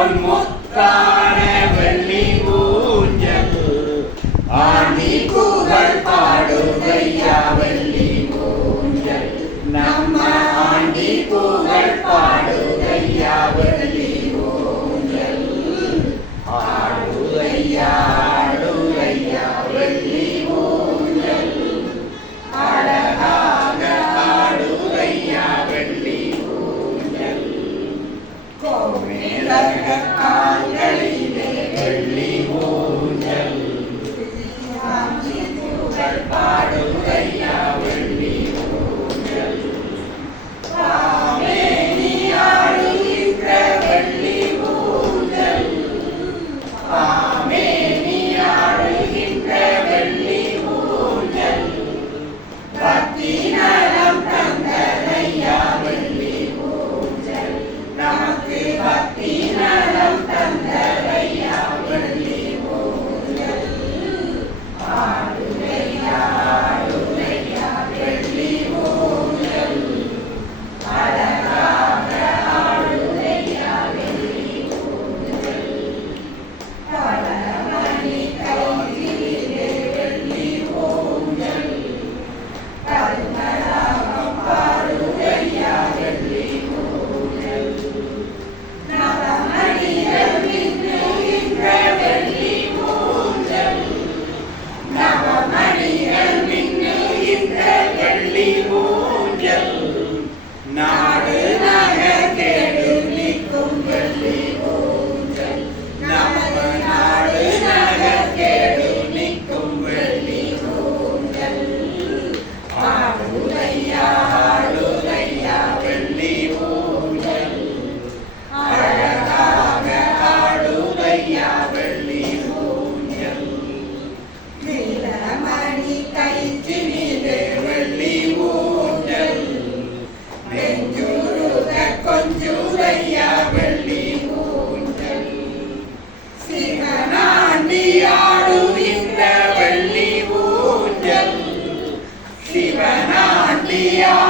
olmo வெள்ளி ஊஞ்சல் புகழ் Yeah.